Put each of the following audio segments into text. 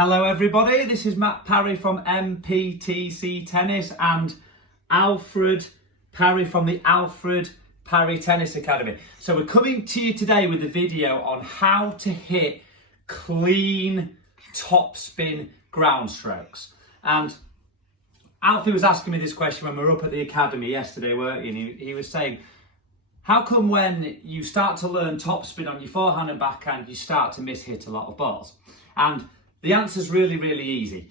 Hello everybody, this is Matt Parry from MPTC Tennis and Alfred Parry from the Alfred Parry Tennis Academy. So we're coming to you today with a video on how to hit clean topspin ground strokes. And Alfie was asking me this question when we were up at the academy yesterday, weren't you? And he was saying, how come when you start to learn topspin on your forehand and backhand, you start to miss-hit a lot of balls? And the answer is really, really easy.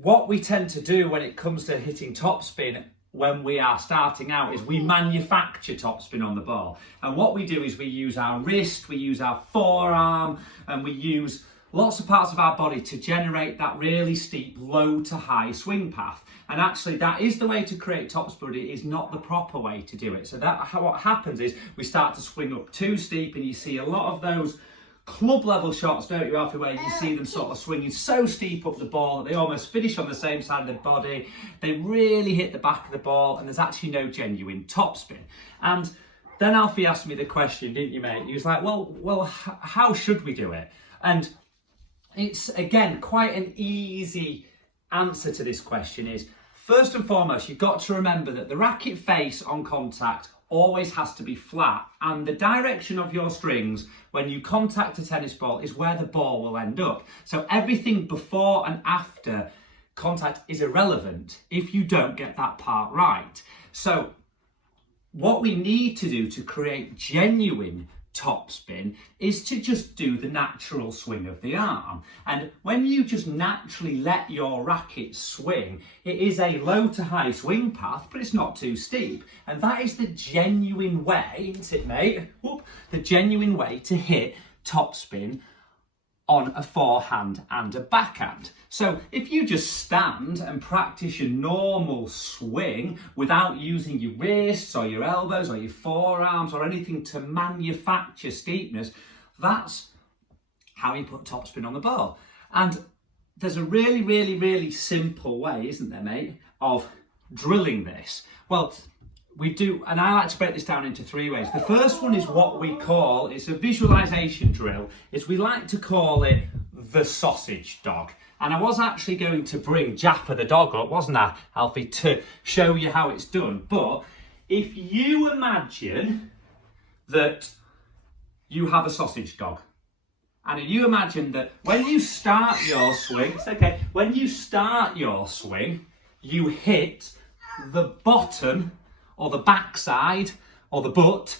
What we tend to do when it comes to hitting topspin when we are starting out is we manufacture topspin on the ball. And what we do is we use our wrist, we use our forearm, and we use lots of parts of our body to generate that really steep low to high swing path. And actually that is the way to create topspin, but it is not the proper way to do it. So what happens is we start to swing up too steep, and you see a lot of those club level shots, don't you, Alfie, where you see them sort of swinging so steep up the ball that they almost finish on the same side of the body. They really hit the back of the ball, and there's actually no genuine topspin. And then Alfie asked me the question, didn't you, mate? He was like, well, how should we do it? And it's, again, quite an easy answer to this question is, first and foremost, you've got to remember that the racket face on contact always has to be flat, and the direction of your strings when you contact a tennis ball is where the ball will end up. So everything before and after contact is irrelevant if you don't get that part right. So what we need to do to create genuine topspin is to just do the natural swing of the arm. And when you just naturally let your racket swing, it is a low to high swing path, but it's not too steep. And that is the genuine way, isn't it, mate? Whoop, the genuine way to hit topspin on a forehand and a backhand. So if you just stand and practice your normal swing without using your wrists or your elbows or your forearms or anything to manufacture steepness, that's how you put topspin on the ball. And there's a really, really, really simple way, isn't there, mate, of drilling this? Well, we do, and I like to break this down into three ways. The first one is what we call, it's a visualization drill, is we like to call it the sausage dog. And I was actually going to bring Japper the dog up, wasn't I, Alfie, to show you how it's done. But if you imagine that you have a sausage dog, and you imagine that when you start your swing, it's okay, when you start your swing, you hit the bottom or the backside or the butt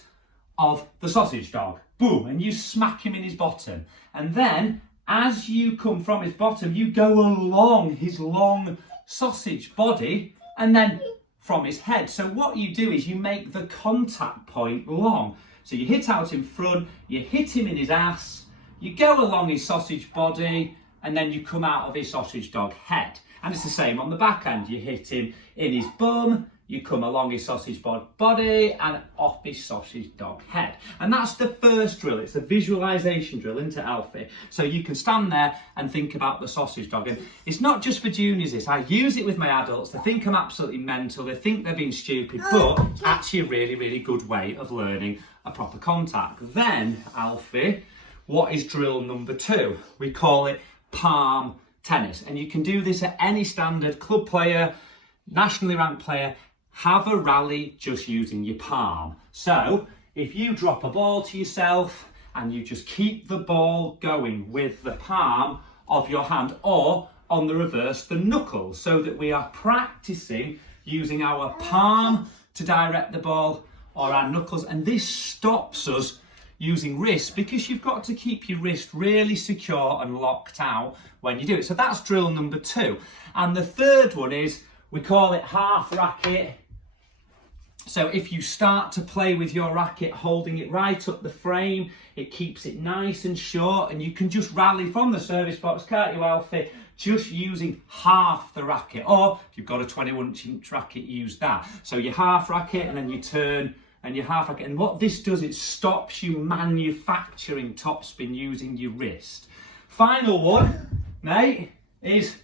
of the sausage dog. Boom, and you smack him in his bottom. And then as you come from his bottom, you go along his long sausage body and then from his head. So what you do is you make the contact point long. So you hit out in front, you hit him in his ass, you go along his sausage body, and then you come out of his sausage dog head. And it's the same on the backhand. You hit him in his bum, you come along his sausage body and off his sausage dog head. And that's the first drill. It's a visualization drill, isn't it, Alfie? So you can stand there and think about the sausage dog. And it's not just for juniors, this. I use it with my adults. They think I'm absolutely mental. They think they're being stupid, but it's actually a really, really good way of learning a proper contact. Then, Alfie, what is drill number 2? We call it palm tennis. And you can do this at any standard club player, nationally ranked player. Have a rally just using your palm. So if you drop a ball to yourself and you just keep the ball going with the palm of your hand, or on the reverse, the knuckles, so that we are practicing using our palm to direct the ball or our knuckles. And this stops us using wrist, because you've got to keep your wrist really secure and locked out when you do it. So that's drill number 2. And the third one is, we call it half racket. So if you start to play with your racket, holding it right up the frame, it keeps it nice and short, and you can just rally from the service box, can't you, Alfie? Just using half the racket. Or if you've got a 21-inch racket, use that. So your half racket, and then you turn, and your half racket. And what this does, it stops you manufacturing topspin using your wrist. Final one, mate, is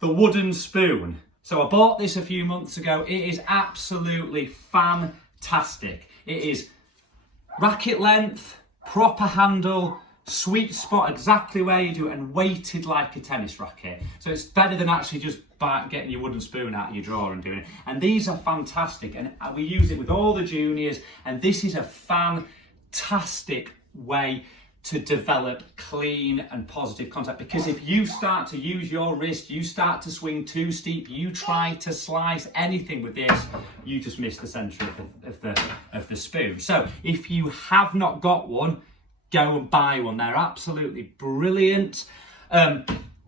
the wooden spoon. So I bought this a few months ago. It is absolutely fantastic. It is racket length, proper handle, sweet spot exactly where you do it and weighted like a tennis racket. So it's better than actually just getting your wooden spoon out of your drawer and doing it. And these are fantastic, and we use it with all the juniors, and this is a fantastic way to develop clean and positive contact, because if you start to use your wrist, you start to swing too steep, you try to slice anything with this, you just miss the center of the spoon. So if you have not got one, go and buy one. They're absolutely brilliant.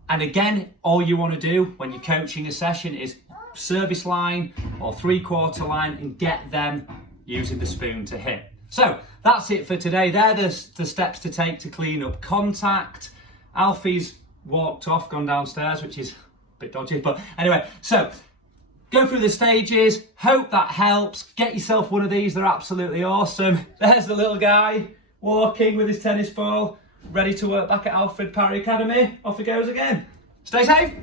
And again, all you want to do when you're coaching a session is service line or 3/4 line and get them using the spoon to hit. So that's it for today. They're the steps to take to clean up contact. Alfie's walked off, gone downstairs, which is a bit dodgy, but anyway, so go through the stages. Hope that helps. Get yourself one of these. They're absolutely awesome. There's the little guy walking with his tennis ball, ready to work back at Alfred Parry Academy. Off he goes again. Stay safe.